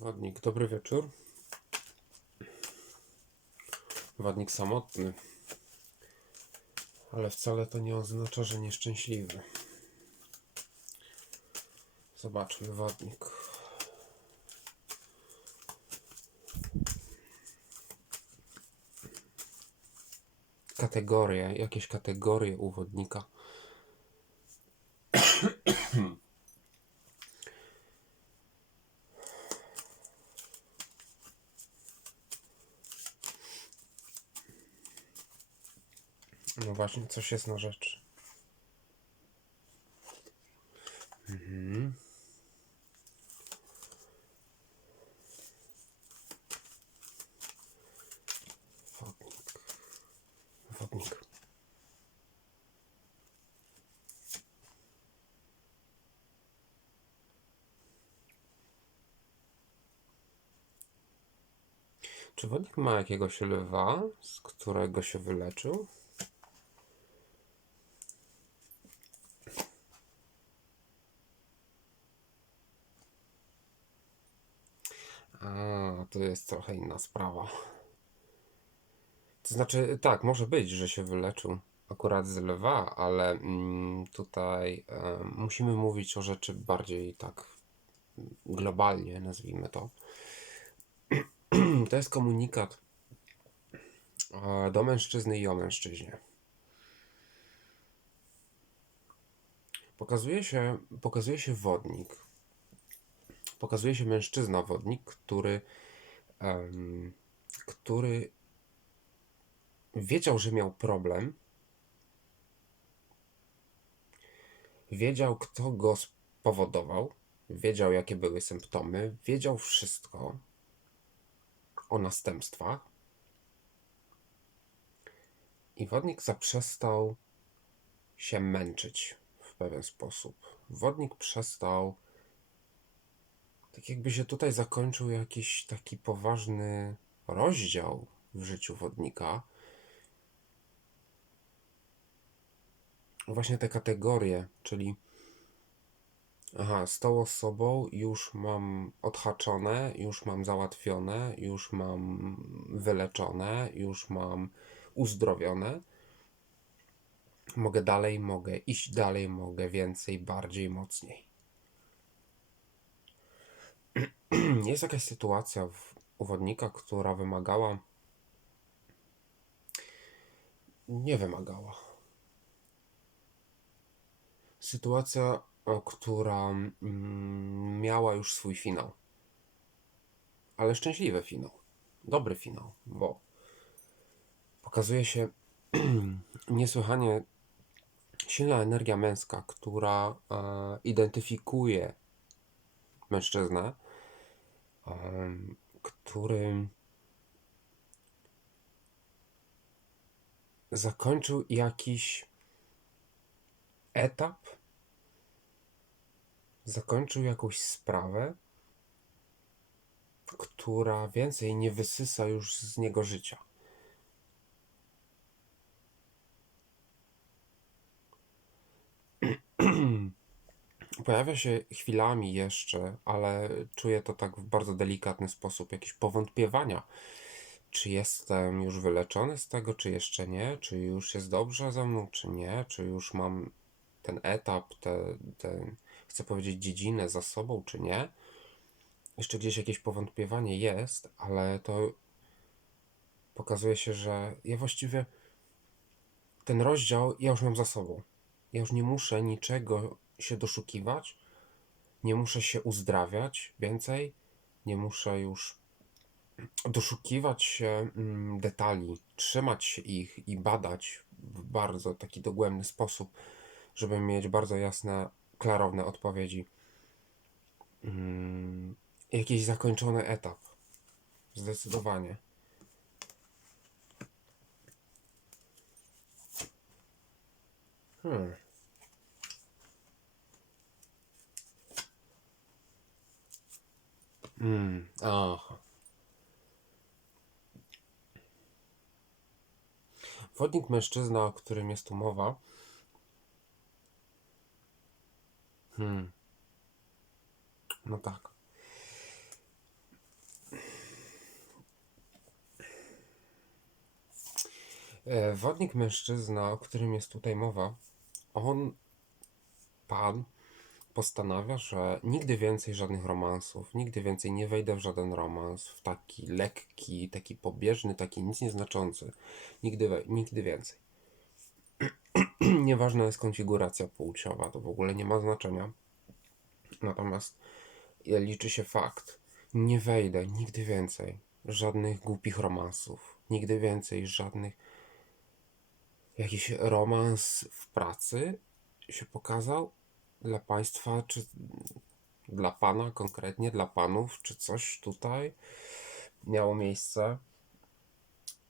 Wodnik, dobry wieczór. Wodnik samotny, ale wcale to nie oznacza, że nieszczęśliwy. Zobaczmy, wodnik. Kategorie, jakieś kategorie u wodnika. No właśnie, coś jest na rzecz. Mhm. Wodnik. Wodnik. Czy wodnik ma jakiegoś lwa, z którego się wyleczył? A, to jest trochę inna sprawa. To znaczy, tak, może być, że się wyleczył akurat z lwa, ale mm, tutaj e, musimy mówić o rzeczy bardziej tak globalnie, nazwijmy to. To jest komunikat e, do mężczyzny i o mężczyźnie. Pokazuje się, pokazuje się wodnik, pokazuje się mężczyzna wodnik, który, em, który wiedział, że miał problem, wiedział, kto go spowodował, wiedział, jakie były symptomy, wiedział wszystko o następstwach. I wodnik zaprzestał się męczyć w pewien sposób. Wodnik przestał tak jakby się tutaj zakończył jakiś taki poważny rozdział w życiu wodnika. Właśnie te kategorie, czyli aha, z tą osobą już mam odhaczone, już mam załatwione, już mam wyleczone, już mam uzdrowione. Mogę dalej, mogę iść dalej, mogę więcej, bardziej, mocniej. Jest jakaś sytuacja w, u wodnika, która wymagała. Nie wymagała. Sytuacja, o, która mm, miała już swój finał. Ale szczęśliwy finał. Dobry finał, bo pokazuje się niesłychanie silna energia męska, która e, identyfikuje mężczyznę, który zakończył jakiś etap, zakończył jakąś sprawę, która więcej nie wysysa już z niego życia. Pojawia się chwilami jeszcze, ale czuję to tak w bardzo delikatny sposób, jakieś powątpiewania, czy jestem już wyleczony z tego, czy jeszcze nie, czy już jest dobrze ze mną, czy nie, czy już mam ten etap, te, ten, chcę powiedzieć, dziedzinę za sobą, czy nie. Jeszcze gdzieś jakieś powątpiewanie jest, ale to pokazuje się, że ja właściwie ten rozdział ja już mam za sobą. Ja już nie muszę niczego się doszukiwać, nie muszę się uzdrawiać więcej, nie muszę już doszukiwać się mm, detali, trzymać się ich i badać w bardzo taki dogłębny sposób, żeby mieć bardzo jasne, klarowne odpowiedzi. Mm, Jakiś zakończony etap. Zdecydowanie. Hmm. Mm, aha. Wodnik mężczyzna, o którym jest tu mowa. Hmm. No tak. E, wodnik mężczyzna, o którym jest tutaj mowa, on, pan, postanawia, że nigdy więcej żadnych romansów, nigdy więcej nie wejdę w żaden romans, w taki lekki, taki pobieżny, taki nic nieznaczący. Nigdy, nigdy więcej. Nieważna jest konfiguracja płciowa, to w ogóle nie ma znaczenia. Natomiast liczy się fakt. Nie wejdę nigdy więcej żadnych głupich romansów. Nigdy więcej żadnych. Jakiś romans w pracy się pokazał dla Państwa, czy dla Pana konkretnie, dla Panów, czy coś tutaj miało miejsce.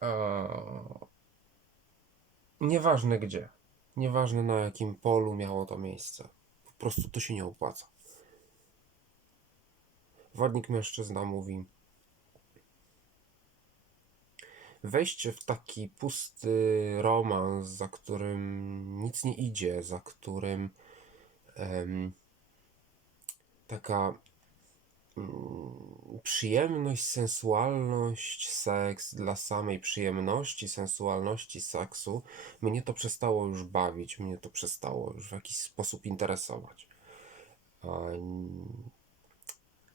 Eee, nieważne gdzie, nieważne na jakim polu miało to miejsce. Po prostu to się nie opłaca. Wodnik mężczyzna mówi: Wejście w taki pusty romans, za którym nic nie idzie, za którym em, taka mm, przyjemność, sensualność, seks dla samej przyjemności, sensualności seksu, mnie to przestało już bawić, mnie to przestało już w jakiś sposób interesować.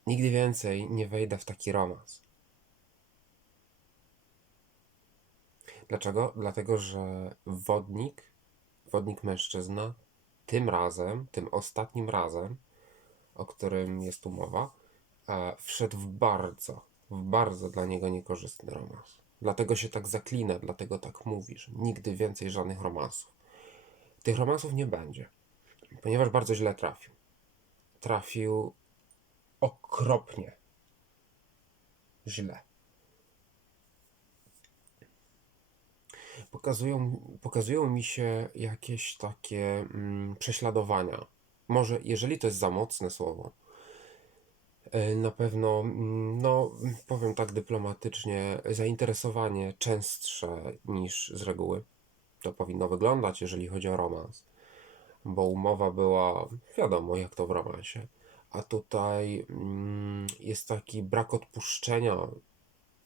Nigdy więcej nie wejdę w taki romans. Dlaczego? Dlatego, że wodnik, wodnik mężczyzna, tym razem, tym ostatnim razem, o którym jest tu mowa, e, wszedł w bardzo, w bardzo dla niego niekorzystny romans. Dlatego się tak zaklina, dlatego tak mówi, że nigdy więcej żadnych romansów. Tych romansów nie będzie, ponieważ bardzo źle trafił. Trafił okropnie źle. Pokazują, pokazują mi się jakieś takie mm, prześladowania. Może, jeżeli to jest za mocne słowo, e, na pewno, mm, no, powiem tak dyplomatycznie, zainteresowanie częstsze niż z reguły. To powinno wyglądać, jeżeli chodzi o romans, bo umowa była, wiadomo jak to w romansie, a tutaj mm, jest taki brak odpuszczenia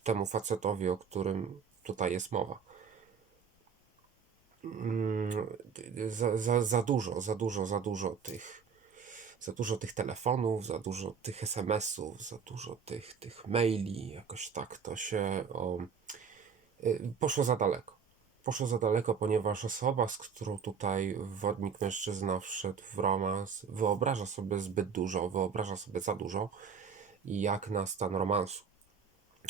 temu facetowi, o którym tutaj jest mowa. Mm, za, za, za dużo, za dużo, za dużo tych, za dużo tych telefonów, za dużo tych SMS-ów, za dużo tych, tych maili, jakoś tak to się o, y, poszło za daleko. Poszło za daleko, ponieważ osoba, z którą tutaj wodnik mężczyzna wszedł w romans, wyobraża sobie zbyt dużo, wyobraża sobie za dużo, jak na stan romansu.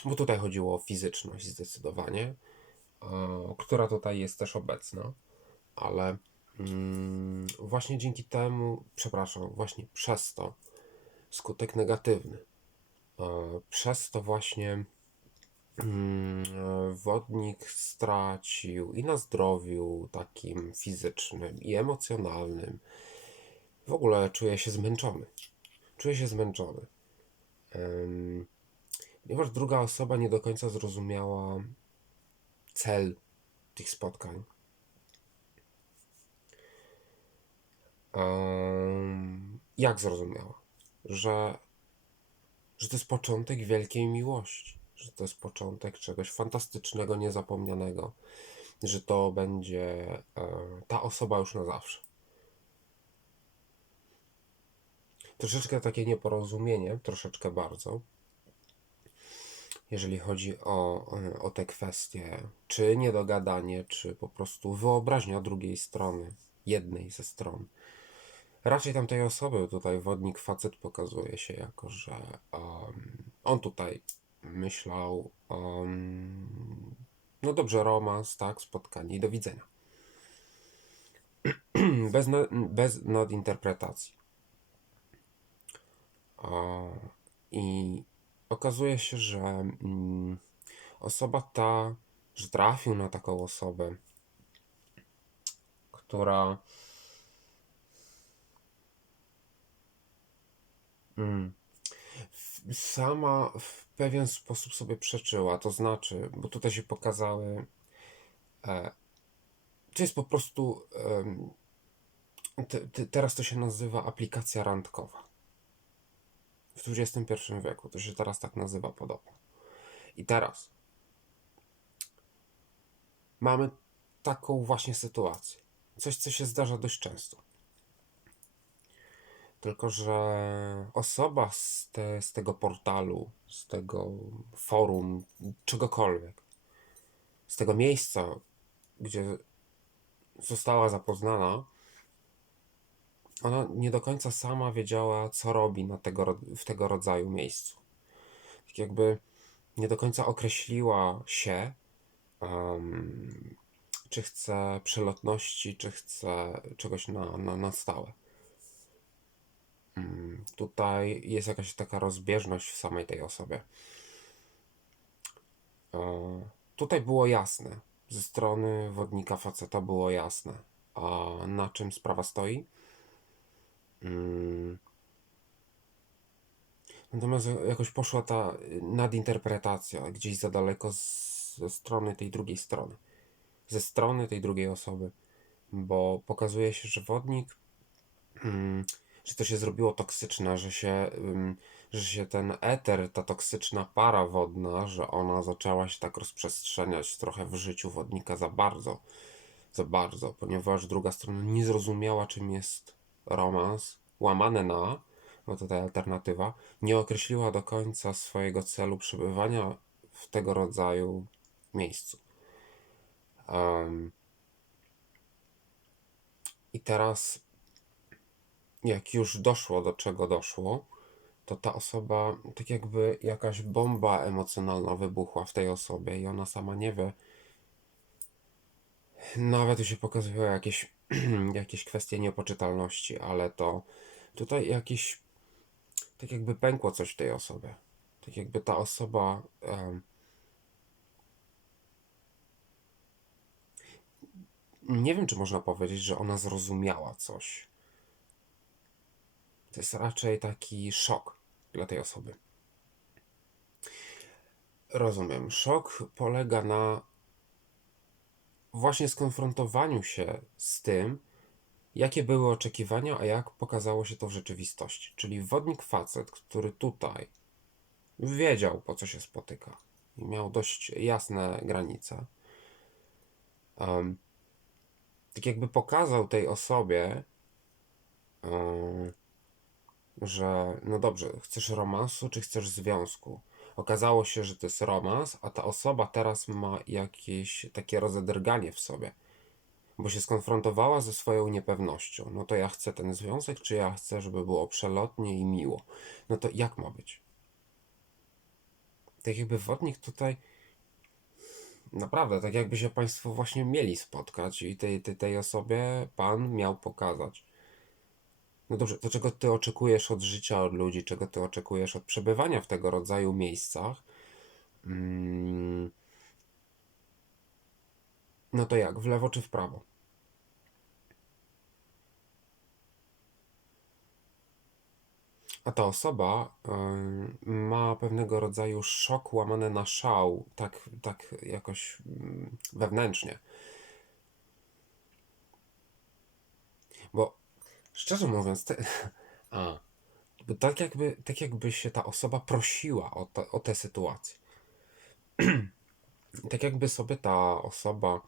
Bo tutaj chodziło o fizyczność zdecydowanie która tutaj jest też obecna, ale mm, właśnie dzięki temu, przepraszam, właśnie przez to skutek negatywny. E, przez to właśnie mm, wodnik stracił i na zdrowiu takim fizycznym, i emocjonalnym. W ogóle czuje się zmęczony. Czuje się zmęczony. Ponieważ druga osoba nie do końca zrozumiała cel tych spotkań. Um, jak zrozumiała? Że, że to jest początek wielkiej miłości, że to jest początek czegoś fantastycznego, niezapomnianego, że to będzie e, ta osoba już na zawsze. Troszeczkę takie nieporozumienie, troszeczkę bardzo, jeżeli chodzi o, o te kwestie, czy niedogadanie, czy po prostu wyobraźnia drugiej strony, jednej ze stron. Raczej tamtej osoby, tutaj wodnik facet pokazuje się jako, że um, on tutaj myślał, um, no dobrze, romans, tak, spotkanie i do widzenia. bez, no, bez nadinterpretacji. I okazuje się, że mm, osoba ta, że trafił na taką osobę, która mm, sama w pewien sposób sobie przeczyła. To znaczy, bo tutaj się pokazały. E, to jest po prostu. Te, te, teraz to się nazywa aplikacja randkowa w XXI wieku. To się teraz tak nazywa podobno. I teraz mamy taką właśnie sytuację. Coś, co się zdarza dość często. Tylko, że osoba z, te, z tego portalu, z tego forum, czegokolwiek, z tego miejsca, gdzie została zapoznana, ona nie do końca sama wiedziała, co robi na tego, w tego rodzaju miejscu. Tak jakby nie do końca określiła się, em, czy chce przelotności, czy chce czegoś na, na, na stałe. Mm, Tutaj jest jakaś taka rozbieżność w samej tej osobie. E, Tutaj było jasne. Ze strony wodnika faceta było jasne. Na czym sprawa stoi? Mm. Natomiast jakoś poszła ta nadinterpretacja gdzieś za daleko z, ze strony tej drugiej strony. Ze strony tej drugiej osoby. Bo pokazuje się, że wodnik, mm, że to się zrobiło toksyczne, że się, ym, że się ten eter, ta toksyczna para wodna, że ona zaczęła się tak rozprzestrzeniać trochę w życiu wodnika za bardzo. Za bardzo, ponieważ druga strona nie zrozumiała, czym jest romans, łamane na, bo tutaj alternatywa, nie określiła do końca swojego celu przebywania w tego rodzaju miejscu. Em, I teraz, jak już doszło do czego doszło, to ta osoba, tak jakby jakaś bomba emocjonalna wybuchła w tej osobie i ona sama nie wie. Nawet tu się pokazują jakieś, jakieś kwestie niepoczytalności, ale to tutaj jakieś, tak jakby pękło coś tej osobie. Tak jakby ta osoba em, nie wiem, czy można powiedzieć, że ona zrozumiała coś. To jest raczej taki szok dla tej osoby. Rozumiem. Szok polega na właśnie skonfrontowaniu się z tym, jakie były oczekiwania, a jak pokazało się to w rzeczywistości. Czyli wodnik facet, który tutaj wiedział, po co się spotyka i miał dość jasne granice. Um, tak jakby pokazał tej osobie, um, że no dobrze, chcesz romansu, czy chcesz związku? Okazało się, że to jest romans, a ta osoba teraz ma jakieś takie rozedrganie w sobie, bo się skonfrontowała ze swoją niepewnością. No to ja chcę ten związek, czy ja chcę, żeby było przelotnie i miło? No to jak ma być? Tak jakby wodnik tutaj naprawdę, tak jakby się Państwo właśnie mieli spotkać i tej, tej, tej osobie Pan miał pokazać. No dobrze, to czego Ty oczekujesz od życia, od ludzi, czego Ty oczekujesz od przebywania w tego rodzaju miejscach? Mm, no to jak, w lewo czy w prawo? A ta osoba y, ma pewnego rodzaju szok łamane na szał, tak, tak jakoś mm, wewnętrznie. Bo szczerze mówiąc, te, a, bo tak jakby, tak jakby się ta osoba prosiła o, te, o tę sytuację. tak jakby sobie ta osoba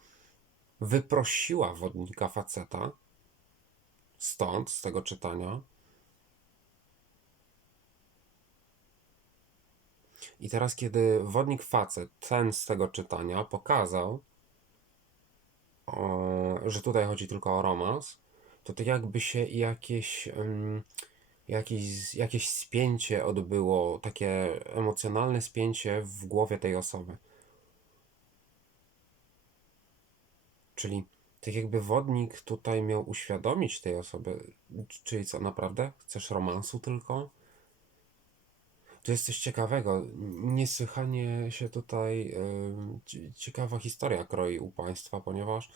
wyprosiła wodnika faceta stąd, z tego czytania. I teraz, kiedy wodnik facet, ten z tego czytania, pokazał, o, że tutaj chodzi tylko o romans, to tak jakby się jakieś, um, jakieś, jakieś spięcie odbyło, takie emocjonalne spięcie w głowie tej osoby. Czyli tak jakby wodnik tutaj miał uświadomić tej osobie, czyli co, naprawdę? Chcesz romansu tylko? To jest coś ciekawego. Niesłychanie się tutaj y, ciekawa historia kroi u Państwa, ponieważ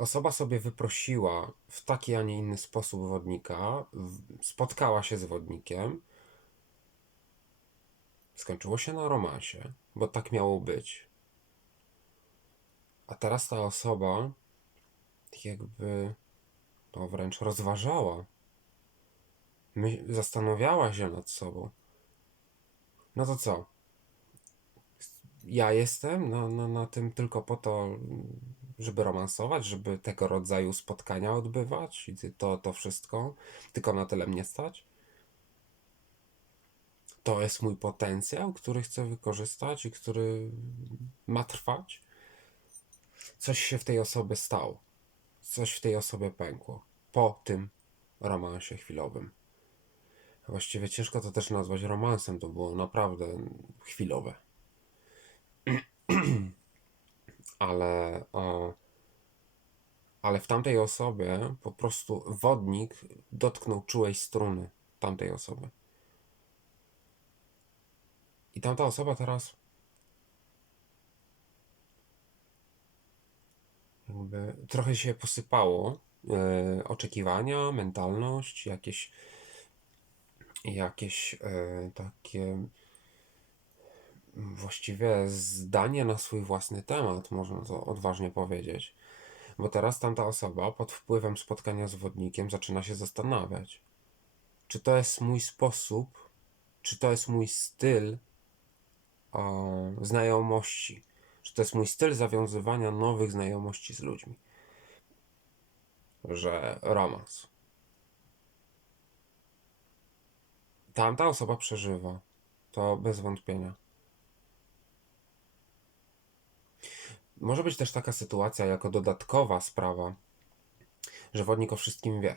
osoba sobie wyprosiła w taki, a nie inny sposób wodnika, spotkała się z wodnikiem, skończyło się na romansie, bo tak miało być. A teraz ta osoba tak jakby to wręcz rozważała. Zastanawiała się nad sobą. No to co? ja jestem na, na, na tym tylko po to, żeby romansować, żeby tego rodzaju spotkania odbywać i to, to wszystko, tylko na tyle mnie stać. To jest mój potencjał, który chcę wykorzystać i który ma trwać. Coś się w tej osobie stało. Coś w tej osobie pękło. Po tym romansie chwilowym. Właściwie ciężko to też nazwać romansem, to było naprawdę chwilowe. ale, o, ale w tamtej osobie po prostu wodnik dotknął czułej struny tamtej osoby. I tamta osoba teraz jakby trochę się posypało. E, oczekiwania, mentalność, jakieś jakieś e, takie właściwie zdanie na swój własny temat, można to odważnie powiedzieć. Bo teraz tamta osoba pod wpływem spotkania z wodnikiem zaczyna się zastanawiać, czy to jest mój sposób, czy to jest mój styl o, znajomości, czy to jest mój styl zawiązywania nowych znajomości z ludźmi. Że romans. Tamta osoba przeżywa. To bez wątpienia. Może być też taka sytuacja jako dodatkowa sprawa, że wodnik o wszystkim wie.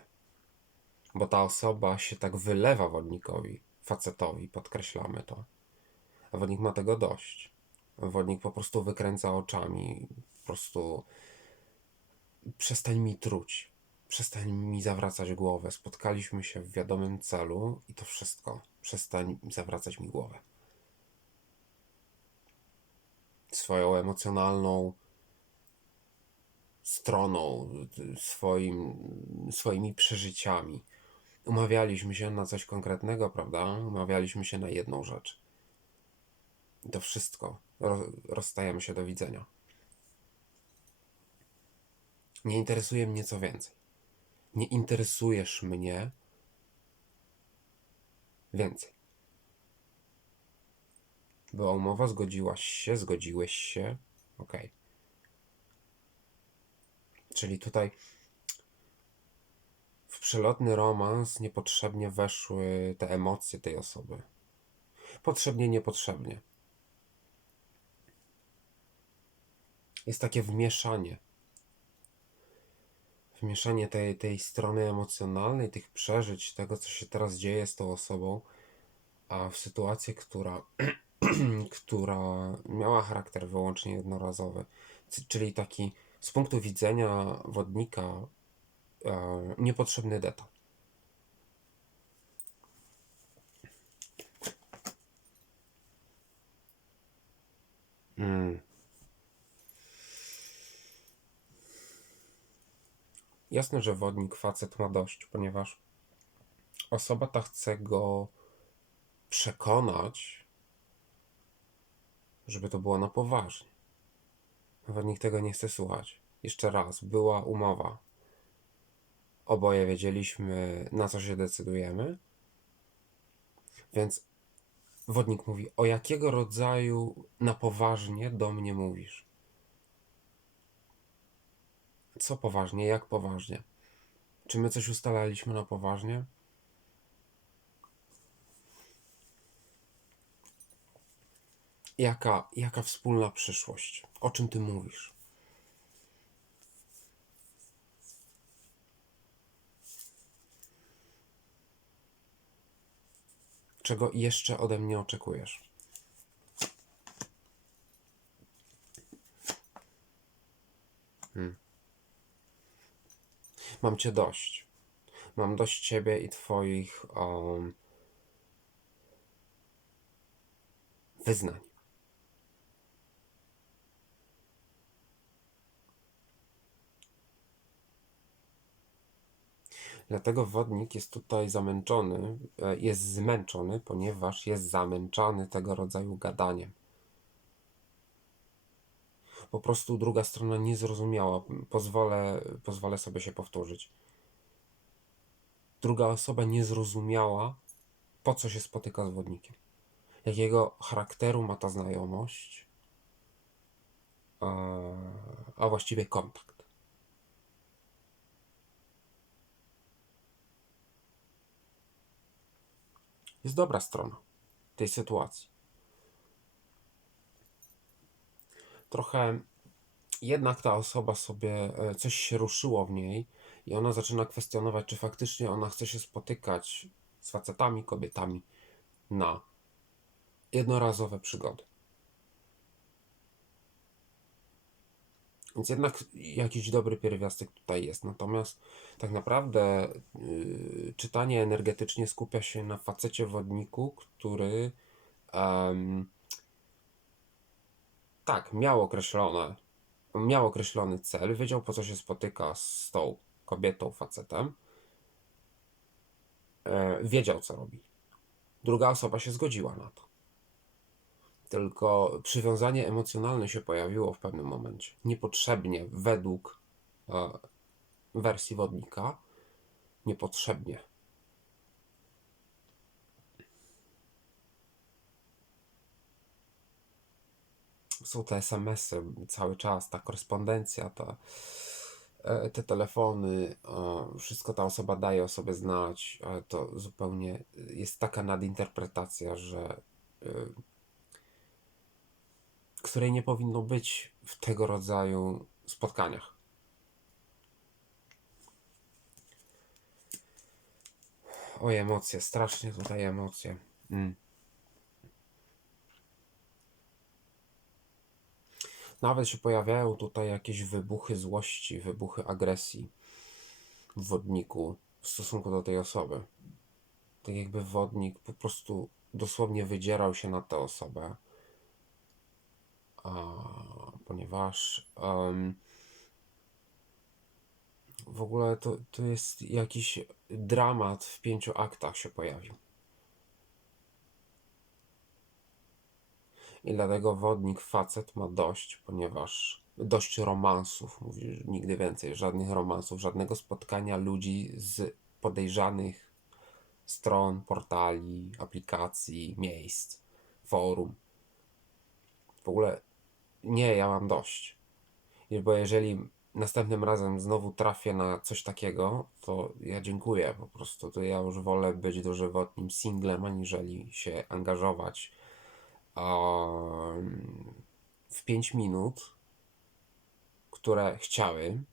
Bo ta osoba się tak wylewa wodnikowi, facetowi, podkreślamy to. A wodnik ma tego dość. Wodnik po prostu wykręca oczami, po prostu przestań mi truć, przestań mi zawracać głowę. Spotkaliśmy się w wiadomym celu i to wszystko. Przestań zawracać mi głowę. Swoją emocjonalną stroną, swoim, swoimi przeżyciami. Umawialiśmy się na coś konkretnego, prawda? Umawialiśmy się na jedną rzecz. I to wszystko. rozstajemy się do widzenia. Nie interesuje mnie co więcej. Nie interesujesz mnie więcej. Była umowa, zgodziłaś się, zgodziłeś się. Ok. Czyli tutaj w przelotny romans niepotrzebnie weszły te emocje tej osoby. Potrzebnie, niepotrzebnie. Jest takie wmieszanie. Wmieszanie tej, tej strony emocjonalnej, tych przeżyć, tego, co się teraz dzieje z tą osobą, a w sytuację, która która miała charakter wyłącznie jednorazowy, czyli taki z punktu widzenia wodnika e, niepotrzebny detal. Hmm. Jasne, że wodnik facet ma dość, ponieważ osoba ta chce go przekonać, żeby to było na poważnie. Nawet nikt tego nie chce słuchać. Jeszcze raz, była umowa. Oboje wiedzieliśmy, na co się decydujemy. Więc wodnik mówi: O jakiego rodzaju na poważnie do mnie mówisz? Co poważnie? Jak poważnie? Czy my coś ustalaliśmy na poważnie? Jaka, jaka wspólna przyszłość? O czym ty mówisz? Czego jeszcze ode mnie oczekujesz? Hmm. Mam cię dość. Mam dość ciebie i twoich um, wyznań. Dlatego wodnik jest tutaj zamęczony, e, jest zmęczony, ponieważ jest zamęczany tego rodzaju gadaniem. Po prostu druga strona nie zrozumiała. Pozwolę, pozwolę sobie się powtórzyć. Druga osoba nie zrozumiała, po co się spotyka z wodnikiem. Jakiego charakteru ma ta znajomość, a, a właściwie kontakt. Jest dobra strona tej sytuacji. Trochę jednak ta osoba sobie, e, coś się ruszyło w niej i ona zaczyna kwestionować, czy faktycznie ona chce się spotykać z facetami, kobietami na jednorazowe przygody. Więc jednak jakiś dobry pierwiastek tutaj jest. Natomiast tak naprawdę yy, czytanie energetycznie skupia się na facecie wodniku, który tak, miał określone, miał określony cel, wiedział po co się spotyka z tą kobietą, facetem, e, wiedział co robi. Druga osoba się zgodziła na to. Tylko przywiązanie emocjonalne się pojawiło w pewnym momencie. Niepotrzebnie, według e, wersji wodnika, niepotrzebnie. Są te SMS-y cały czas, ta korespondencja, ta, e, te telefony, wszystko ta osoba daje o sobie znać, ale to zupełnie jest taka nadinterpretacja, że e, której nie powinno być w tego rodzaju spotkaniach. Oj, emocje, strasznie tutaj emocje. Mm. Nawet się pojawiają tutaj jakieś wybuchy złości, wybuchy agresji w wodniku w stosunku do tej osoby. Tak jakby wodnik po prostu dosłownie wydzierał się na tę osobę ponieważ um, w ogóle to, to jest jakiś dramat w pięciu aktach się pojawił. I dlatego wodnik facet ma dość, ponieważ dość romansów, mówi nigdy więcej, żadnych romansów, żadnego spotkania ludzi z podejrzanych stron, portali, aplikacji, miejsc, forum. W ogóle nie, ja mam dość. Bo jeżeli następnym razem znowu trafię na coś takiego, to ja dziękuję po prostu. To ja już wolę być dożywotnim singlem, aniżeli się angażować um, w 5 minut, które chciałem.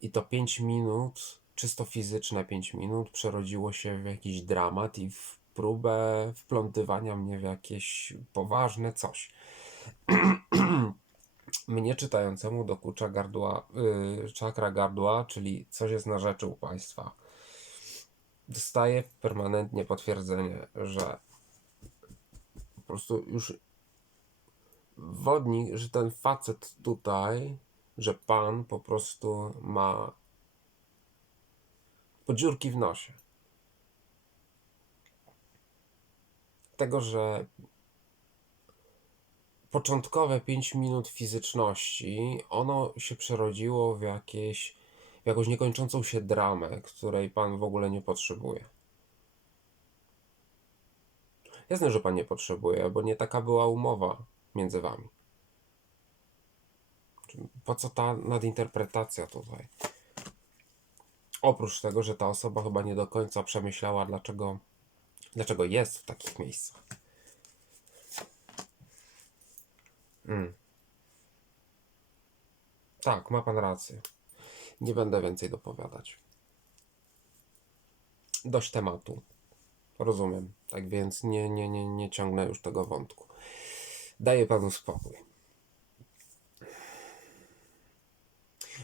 I to 5 minut, czysto fizyczne 5 minut, przerodziło się w jakiś dramat i w próbę wplątywania mnie w jakieś poważne coś. Mnie czytającemu dokucza gardła, yy, czakra gardła, czyli coś jest na rzeczy u Państwa. Dostaję permanentnie potwierdzenie, że po prostu już wodnik, że ten facet tutaj, że Pan po prostu ma podziurki w nosie. Tego, że początkowe 5 minut fizyczności, ono się przerodziło w jakieś, w jakąś niekończącą się dramę, której pan w ogóle nie potrzebuje. Jasne, że pan nie potrzebuje, bo nie taka była umowa między wami. Po co ta nadinterpretacja tutaj? Oprócz tego, że ta osoba chyba nie do końca przemyślała, dlaczego, dlaczego jest w takich miejscach. Mm. Tak, ma pan rację. Nie będę więcej dopowiadać. Dość tematu. Rozumiem. Tak więc nie, nie, nie, nie ciągnę już tego wątku. Daję panu spokój.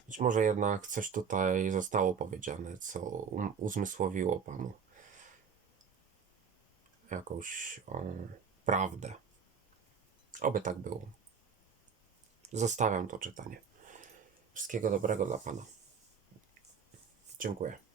Być może jednak coś tutaj zostało powiedziane, co um, uzmysłowiło panu jakąś prawdę. Oby tak było. Zostawiam to czytanie. Wszystkiego dobrego dla Pana. Dziękuję.